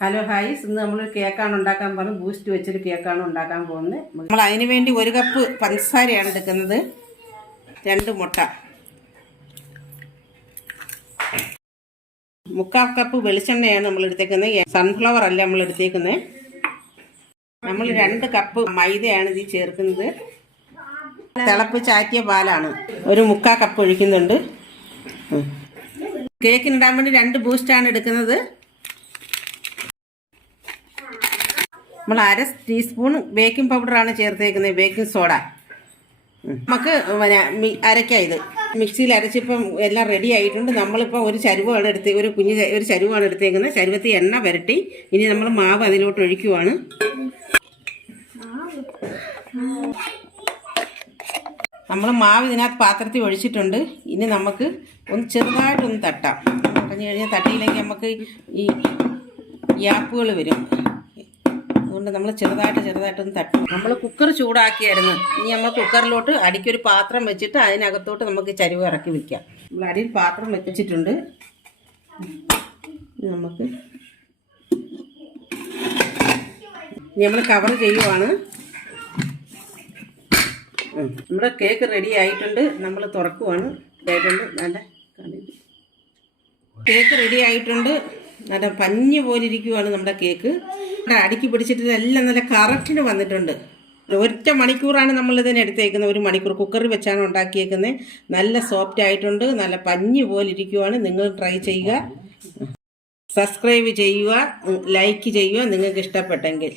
Hello ഹായ്സ്, ഇന്ന് നമ്മളൊരു കേക്കാണ് ഉണ്ടാക്കാൻ പോകുന്നത്. ബൂസ്റ്റ് വെച്ചൊരു കേക്കാണ് ഉണ്ടാക്കാൻ പോകുന്നത്. നമ്മൾ അതിന് വേണ്ടി 1 കപ്പ് പഞ്ചസാരയാണ് എടുക്കുന്നത്, 2 മുട്ട, 3/4 കപ്പ് വെളിച്ചെണ്ണയാണ് നമ്മൾ എടുത്തേക്കുന്നത്. സൺഫ്ലവർ അല്ല നമ്മൾ എടുത്തേക്കുന്നത്. നമ്മൾ 2 കപ്പ് മൈദയാണ് ഇതിൽ ചേർക്കുന്നത്. തിളപ്പിച്ചാറ്റിയ പാലാണ് 1/4 കപ്പ് ഒഴിക്കുന്നുണ്ട്. കേക്കിനിടാൻ വേണ്ടി 2 ബൂസ്റ്റാണ് എടുക്കുന്നത്. നമ്മൾ 1/2 ടീസ്പൂൺ ബേക്കിംഗ് പൗഡറാണ് ചേർത്തേക്കുന്നത്, ബേക്കിംഗ് സോഡ. നമുക്ക് അരയ്ക്കാം. ഇത് മിക്സിയിൽ അരച്ചിപ്പം എല്ലാം റെഡി ആയിട്ടുണ്ട്. നമ്മളിപ്പോൾ ഒരു ചരുവാണ് ഒരു ചരുവാണ് എടുത്തേക്കുന്നത്. ചരുവത്തിൽ എണ്ണ പുരട്ടി ഇനി നമ്മൾ മാവ് അതിലോട്ട് ഒഴിക്കുവാണ്. നമ്മൾ മാവ് ഇതിനകത്ത് പാത്രത്തിൽ ഒഴിച്ചിട്ടുണ്ട്. ഇനി നമുക്ക് ചെറുതായിട്ടൊന്ന് തട്ടാം. പറഞ്ഞു കഴിഞ്ഞാൽ തട്ടിയില്ലെങ്കിൽ നമുക്ക് ഈ ഗ്യാപ്പുകൾ വരും. അതുകൊണ്ട് നമ്മൾ ചെറുതായിട്ടൊന്ന് തട്ടും. നമ്മൾ കുക്കർ ചൂടാക്കിയായിരുന്നു. ഇനി നമ്മൾ കുക്കറിലോട്ട് അടിക്കൊരു പാത്രം വെച്ചിട്ട് അതിനകത്തോട്ട് നമുക്ക് ചരുവ് ഇറക്കി വെക്കാം. നമ്മൾ അടിയിൽ പാത്രം വെച്ചിട്ടുണ്ട്. നമുക്ക് നമ്മൾ കവർ ചെയ്യുവാണ്. നമ്മുടെ കേക്ക് റെഡി ആയിട്ടുണ്ട്. നമ്മൾ തുറക്കുവാണ്. കേക്ക് റെഡി ആയിട്ടുണ്ട്. നല്ല പഞ്ഞ് പോലിരിക്കുവാണ് നമ്മുടെ കേക്ക്. അടുക്കി പിടിച്ചിട്ട് എല്ലാം നല്ല കറക്റ്റിന് വന്നിട്ടുണ്ട്. 1 മണിക്കൂറാണ് നമ്മളിതിന് എടുത്തേക്കുന്നത്. 1 മണിക്കൂർ കുക്കറിൽ വെച്ചാണ് ഉണ്ടാക്കിയേക്കുന്നത്. നല്ല സോഫ്റ്റ് ആയിട്ടുണ്ട്. നല്ല പഞ്ഞ് പോലിരിക്കുവാണ്. നിങ്ങൾ ട്രൈ ചെയ്യുക, സബ്സ്ക്രൈബ് ചെയ്യുക, ലൈക്ക് ചെയ്യുക നിങ്ങൾക്ക് ഇഷ്ടപ്പെട്ടെങ്കിൽ.